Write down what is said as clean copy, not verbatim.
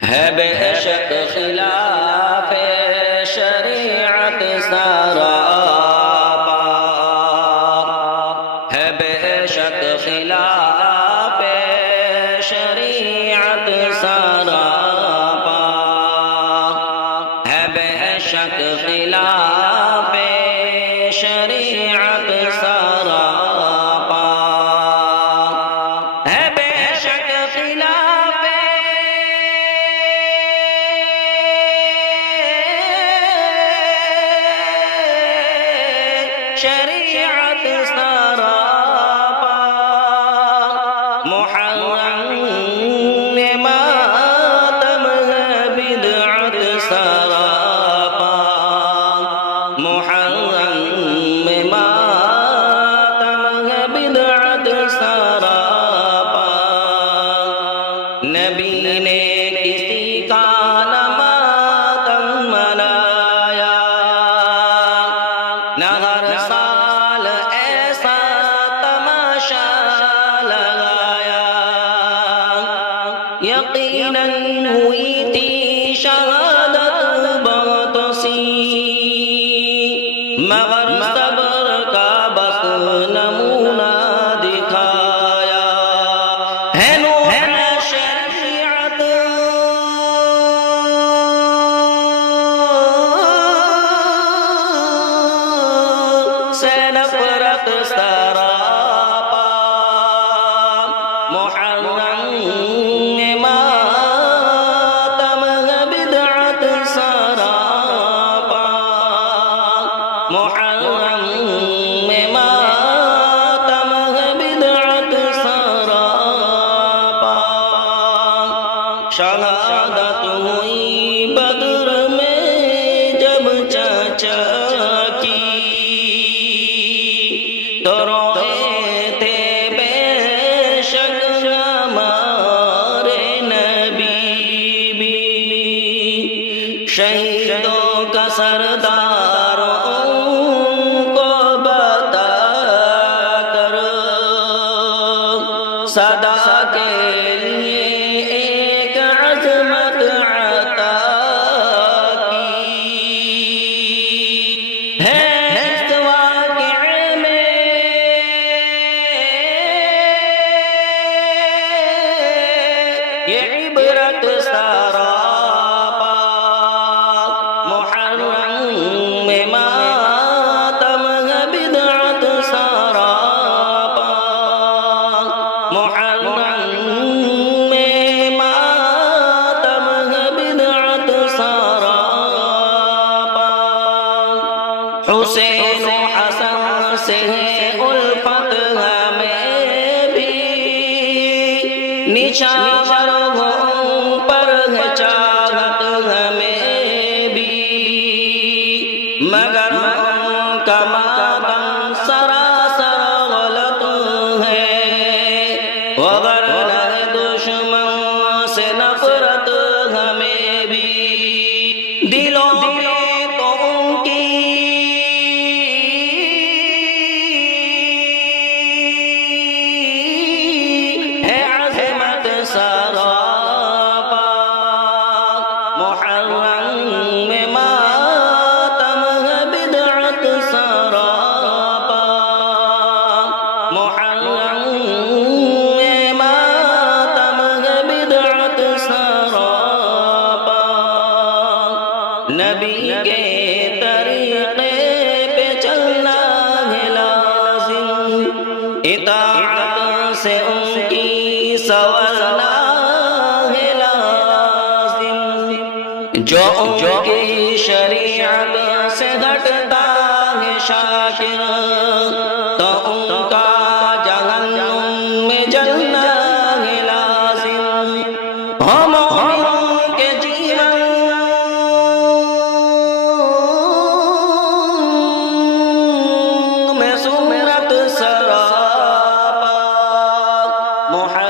ہے بے شک خلاف شریعت سراپا، ہے بے شک خلاف شریعت سراپا، ہے بے شک خلاف شریعت سراپا، ہے بے شک خلاف شریعت سراپا، محرم ماتم ہے بدعت سراپا، محرم ماتم ہے بدعت سراپا، نبی نے کسی کا نہ ماتم منایا، نہ ہر سال ایسا تماشا لگایا، یقیناً ہوئی تھی شہادت بہت سی، مگر صبر کا بس نمونہ دکھایا، ہے نور شریعت سے نفرت سراپا، محرم ماتم ہے بدعت سراپا، محرم ماتم ہے بدعت سراپا، شہادت ہوئی بدر میں جب چچا کی، تو روئے تھے بے شک ہمارے نبی بھی، شہیدوں کا سردار ان کو بتا کر صدا کے لیے ایک عظمت عطا کی، ہے اس واقعے میں یہ عبرت سراپا، محرم ماتم ہے بدعت سراپا، محرم ماتم ہے بدعت سراپا، حسین و حسن سے ہے الفت ہمیں بھی، نچھاور ہوں پر ہے چاہت ہمیں بھی، مگر ان کا ماتم سراسر غلط ہے، وگرنہ دشمن سے نفرت ہمیں بھی، دلوں میں تو ان کی ہے عظمت سراپا، محرم ماتم ہے بدعت سراپا، محرم ماتم ہے بدعت سراپا، نبی کے طریقے پہ چلنا ہے لازم، اطاعت سے ان کی سورنا ہے لازم، جو ان کی شریعت سے ہٹتا ہے شاکر، تو ان کا جہنم میں جلنا ہے لازم، ہم مومن کے جیون میں صورت سراپا، محرم